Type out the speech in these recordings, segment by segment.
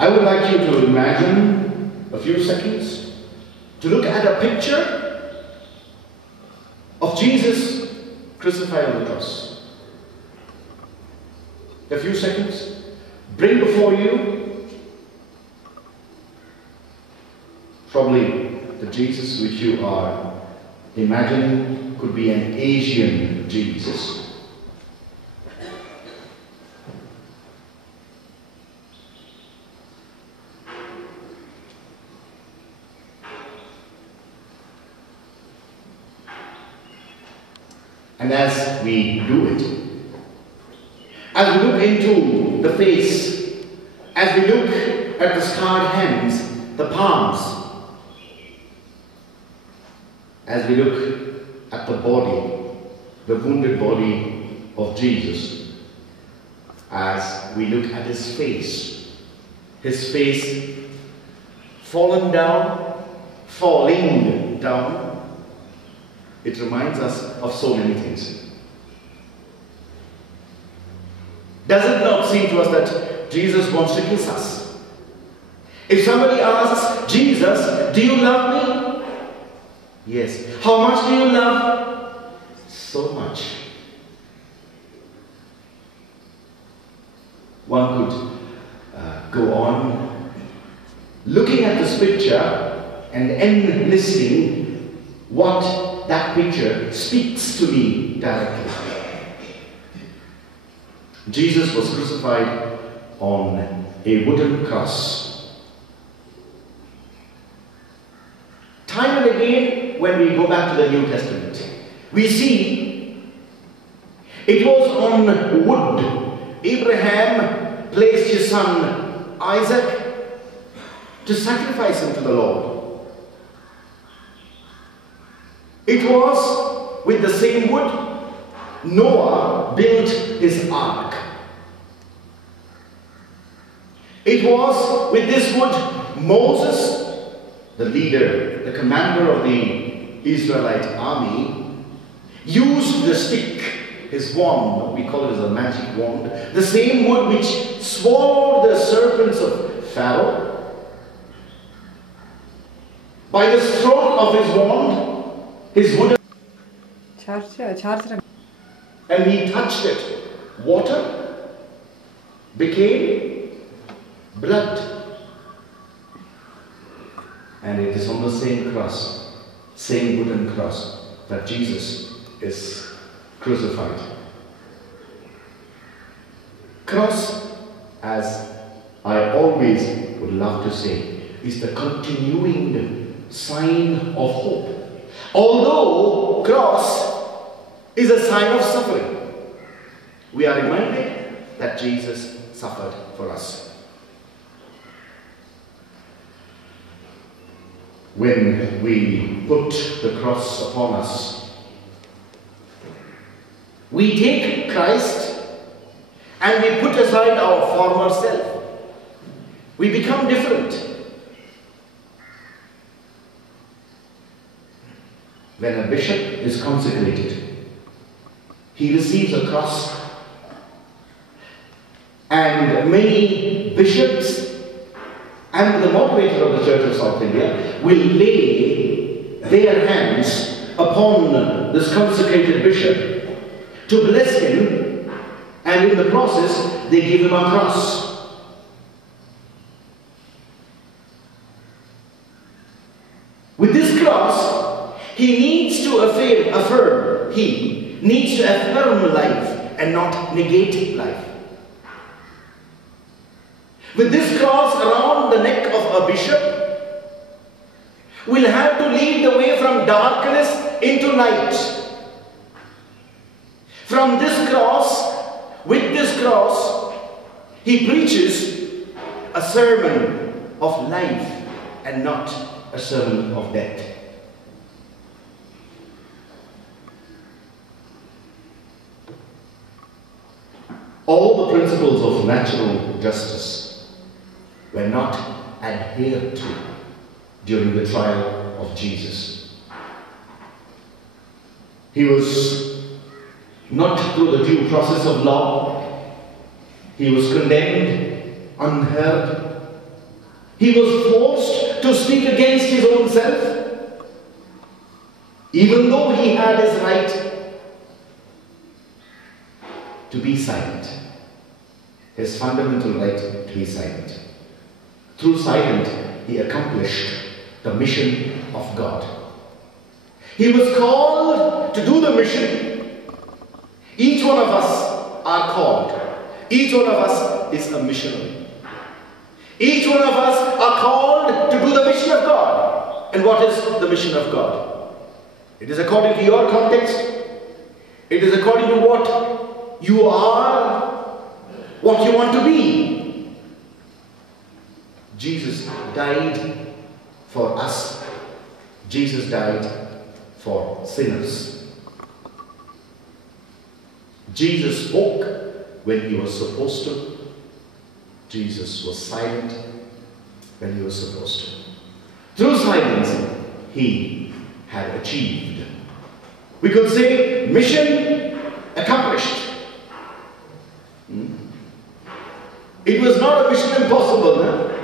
I would like you to imagine a few seconds to look at a picture of Jesus crucified on the cross. A few seconds. Bring before you probably the Jesus which you are imagining could be an Asian Jesus. And as we do it, as we look into the face, as we look at the scarred hands, the palms, as we look at the body, the wounded body of Jesus, as we look at his face falling down, it reminds us of so many things. Does it not seem to us that Jesus wants to kiss us? If somebody asks, Jesus, do you love me? Yes. How much do you love? So much. One could go on looking at this picture and enlisting what that picture speaks to me directly. Jesus was crucified on a wooden cross. Time and again, when we go back to the New Testament, we see it was on wood. Abraham placed his son Isaac to sacrifice him to the Lord. It was with the same wood Noah built his ark. It was with this wood Moses, the leader, the commander of the Israelite army, used the stick, his wand, we call it as a magic wand, the same wood which swallowed the serpents of Pharaoh. By the stroke of his wand, his wooden, and he touched it. Water became blood. And it is on the same cross, same wooden cross, that Jesus is crucified. Cross, as I always would love to say, is the continuing sign of hope. Although cross is a sign of suffering, we are reminded that Jesus suffered for us. When we put the cross upon us, we take Christ and we put aside our former self. We become different. When a bishop is consecrated, he receives a cross, and many bishops and the moderator of the Church of South India will lay their hands upon this consecrated bishop to bless him, and in the process they give him a cross. With this cross, he needs to affirm life and not negate life. With this cross around the neck of a bishop, we'll have to lead the way from darkness into light. From this cross, with this cross, he preaches a sermon of life and not a sermon of death. All the principles of natural justice were not adhered to during the trial of Jesus. He was not through the due process of law. He was condemned, unheard, He was forced to speak against his own self, even though he had his right to be silent. His fundamental right to be silent. Through silence, he accomplished the mission of God. He was called to do the mission. Each one of us are called. Each one of us is a missionary. Each one of us are called to do the mission of God. And what is the mission of God? It is according to your context. It is according to what you are, what you want to be. Jesus died for us. Jesus died for sinners. Jesus spoke when he was supposed to. Jesus was silent when he was supposed to. Through silence, he had achieved. We could say, mission accomplished. It was not a mission impossible. No?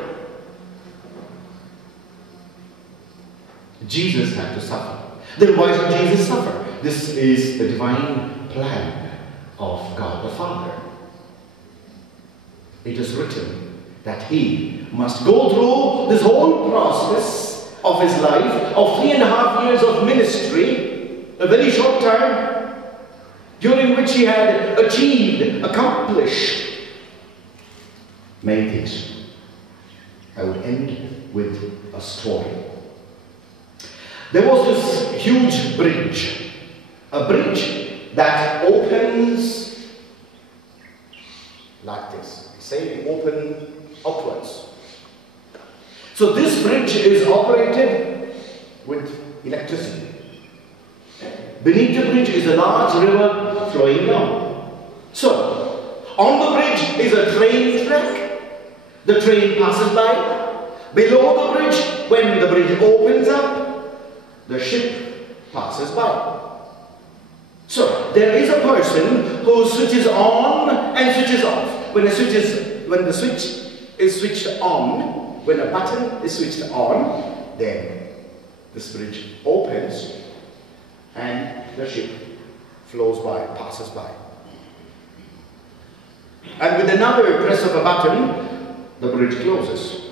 Jesus had to suffer. Then why should Jesus suffer? This is the divine plan of God the Father. It is written that he must go through this whole process of his life of 3.5 years of ministry, a very short time, during which he had achieved, accomplished many things. I would end with a story. There was this huge bridge, a bridge that opens like this. Say open outwards. So this bridge is operated with electricity. Beneath the bridge is a large river flowing down. So on the bridge is a train track. The train passes by. Below the bridge, when the bridge opens up, the ship passes by. So there is a person who switches on and switches off. When the switch is switched on, when a button is switched on, then this bridge opens and the ship flows by, passes by. And with another press of a button, the bridge closes.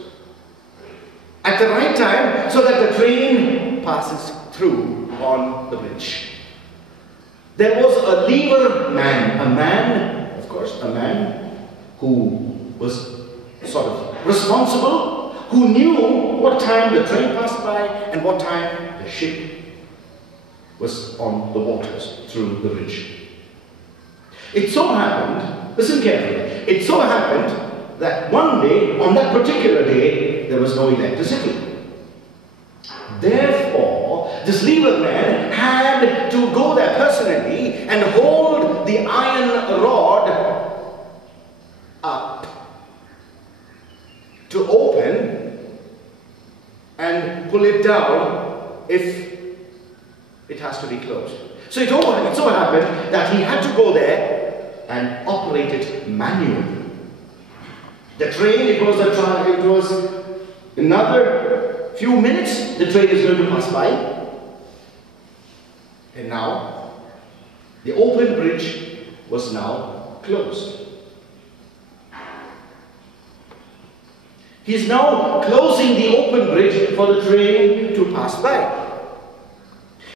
At the right time, so that the train passes through on the bridge. There was a lever man, a man who was sort of responsible, who knew what time the train passed by and what time the ship was on the waters through the bridge. It so happened, listen carefully, it so happened that one day, on that particular day, there was no electricity. Therefore, this lever man had to go there personally and hold the iron rod up to open and pull it down if it has to be closed. So it so happened that he had to go there and operate it manually. The train, it was another few minutes, the train is going to pass by. And now, the open bridge was now closed. He is now closing the open bridge for the train to pass by.